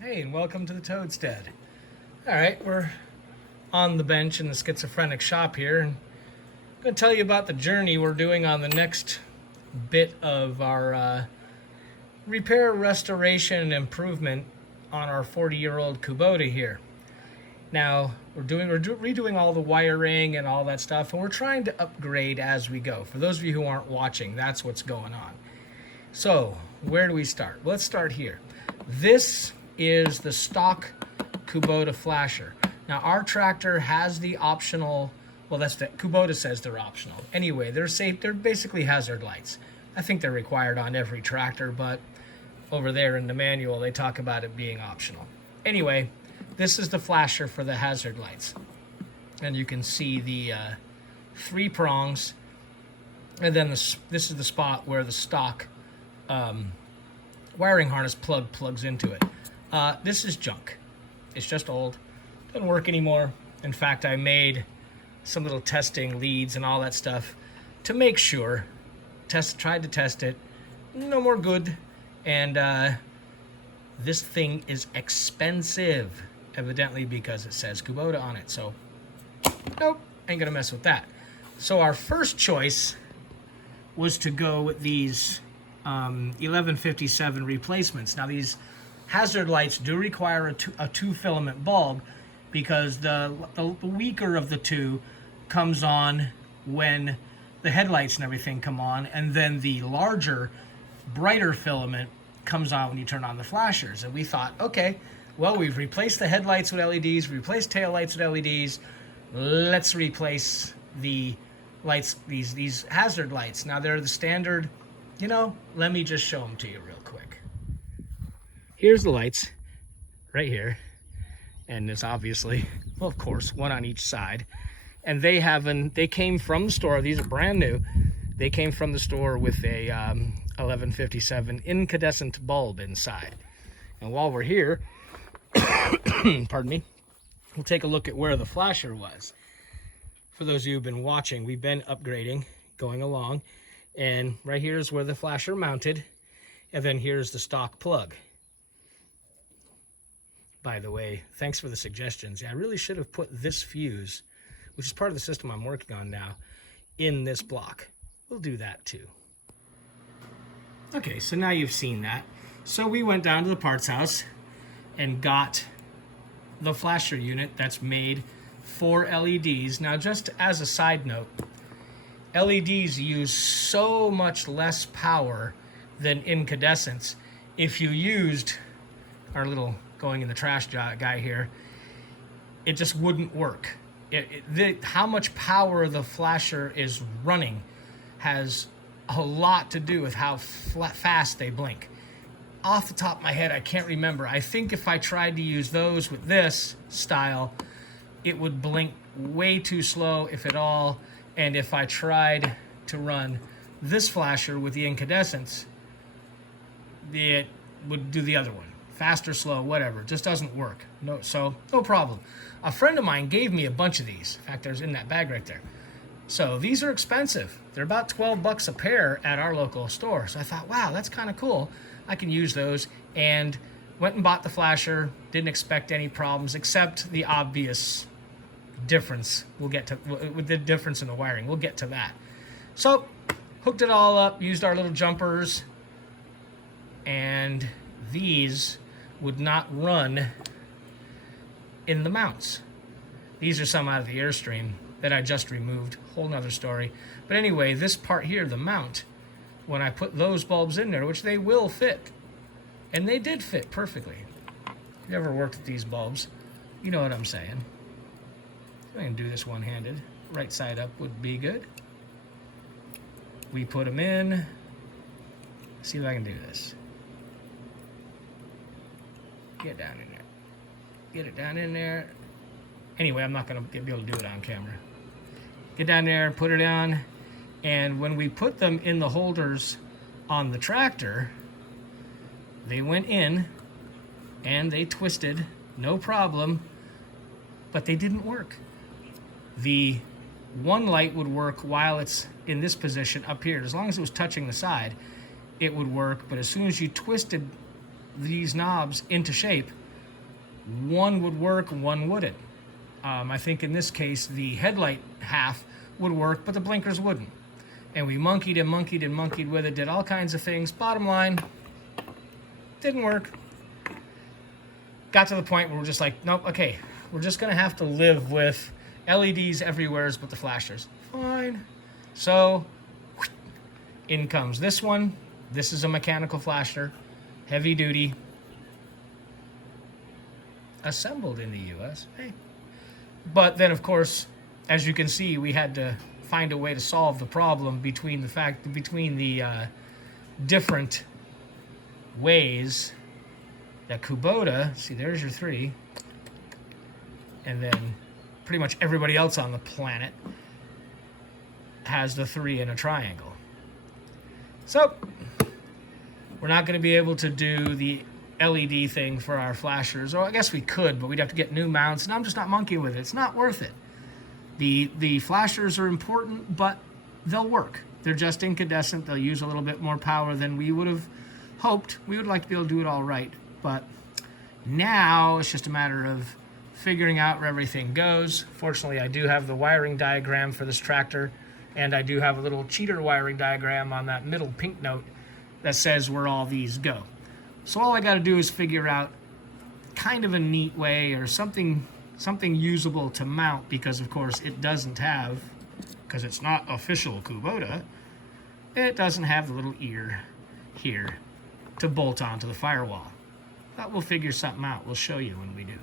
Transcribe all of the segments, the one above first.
Hey, and welcome to the Toadstead. All right, we're on the bench in the schizophrenic shop here, and I'm going to tell you about the journey we're doing on the next bit of our repair, restoration, and improvement on our 40-year-old Kubota here. Now, we're redoing all the wiring and all that stuff, and we're trying to upgrade as we go. For those of you who aren't watching, that's what's going on. So, where do we start? Let's start here. This is the stock Kubota flasher. Now, our tractor has the optional, well, that's the Kubota says they're optional. Anyway, they're safe. They're basically hazard lights. I think they're required on every tractor, but over there in the manual, they talk about it being optional. Anyway, this is the flasher for the hazard lights. And you can see the 3 prongs. And then this is the spot where the stock wiring harness plugs into it. This is junk. It's just old. Doesn't work anymore. In fact, I made some little testing leads and all that stuff to make sure. Tried to test it. No more good. And this thing is expensive, evidently because it says Kubota on it. So, nope, ain't gonna mess with that. So our first choice was to go with these 1157 replacements. Now, these hazard lights do require a two filament bulb because the weaker of the two comes on when the headlights and everything come on, and then the larger, brighter filament comes on when you turn on the flashers. And we thought, okay, well, we've replaced the headlights with LEDs, replaced tail lights with LEDs. Let's replace the lights, these hazard lights. Now, they're the standard. Let me just show them to you real quick. Here's the lights right here. And there's obviously, well, of course, one on each side. And they came from the store. These are brand new. They came from the store with a 1157 incandescent bulb inside. And while we're here, pardon me, we'll take a look at where the flasher was. For those of you who've been watching, we've been upgrading, going along. And right here is where the flasher mounted. And then here's the stock plug. By the way, thanks for the suggestions. Yeah, I really should have put this fuse, which is part of the system I'm working on now, in this block. We'll do that too. Okay, so now you've seen that. So we went down to the parts house and got the flasher unit that's made for LEDs. Now, just as a side note, LEDs use so much less power than incandescents. If you used our little going in the trash guy here, it just wouldn't work. How much power the flasher is running has a lot to do with how fast they blink. Off the top of my head, I can't remember. I think if I tried to use those with this style, it would blink way too slow, if at all. And if I tried to run this flasher with the incandescents, it would do the other one. Fast or slow, whatever. It just doesn't work. No problem. A friend of mine gave me a bunch of these. In fact, there's in that bag right there. So these are expensive. They're about 12 bucks a pair at our local store. So I thought, wow, that's kind of cool. I can use those. And went and bought the flasher. Didn't expect any problems except the obvious difference. We'll get to with the difference in the wiring. We'll get to that. So hooked it all up, used our little jumpers, and these would not run in the mounts. These are some out of the Airstream that I just removed. Whole nother story. But anyway, this part here, the mount, when I put those bulbs in there, which they will fit, and they did fit perfectly. If you ever worked with these bulbs, you know what I'm saying. I can do this one-handed. Right side up would be good. We put them in. See if I can do this. Get down in there. Get it down in there. Anyway, I'm not going to be able to do it on camera. Get down there, put it on, and when we put them in the holders on the tractor, they went in and they twisted, no problem, but they didn't work. The one light would work while it's in this position up here. As long as it was touching the side, it would work, but as soon as you twisted these knobs into shape, one would work, one wouldn't. I think in this case, the headlight half would work, but the blinkers wouldn't. And we monkeyed and monkeyed and monkeyed with it, did all kinds of things. Bottom line, didn't work. Got to the point where we're just like, nope, okay, we're just gonna have to live with LEDs everywhere but the flashers. Fine. So, in comes this one. This is a mechanical flasher, heavy duty, assembled in the US. Hey. But then, of course, as you can see, we had to find a way to solve the problem between the different ways that Kubota, see, there's your 3, and then pretty much everybody else on the planet has the 3 in a triangle. So, we're not going to be able to do the LED thing for our flashers, or I guess we could, but we'd have to get new mounts, and I'm just not monkeying with it. It's not worth it. The flashers are important, but they'll work. They're just incandescent. They'll use a little bit more power than we would have hoped. We would like to be able to do it all right, but now it's just a matter of figuring out where everything goes. Fortunately, I do have the wiring diagram for this tractor, and I do have a little cheater wiring diagram on that middle pink note that says where all these go. So all I got to do is figure out kind of a neat way or something usable to mount, because of course it doesn't have, because it's not official Kubota, it doesn't have the little ear here to bolt onto the firewall. But we'll figure something out. We'll show you when we do.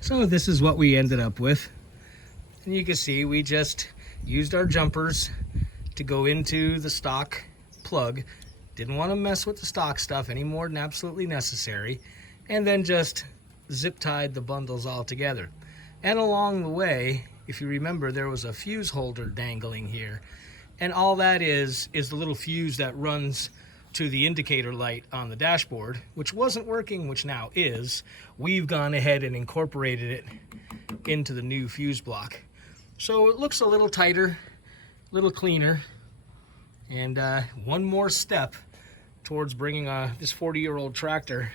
So this is what we ended up with. And you can see we just used our jumpers to go into the stock plug. Didn't want to mess with the stock stuff any more than absolutely necessary. And then just zip tied the bundles all together. And along the way, if you remember, there was a fuse holder dangling here. And all that is the little fuse that runs to the indicator light on the dashboard, which wasn't working, which now is. We've gone ahead and incorporated it into the new fuse block. So it looks a little tighter, a little cleaner, and one more step towards bringing this 40-year-old tractor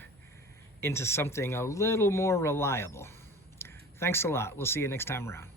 into something a little more reliable. Thanks a lot. We'll see you next time around.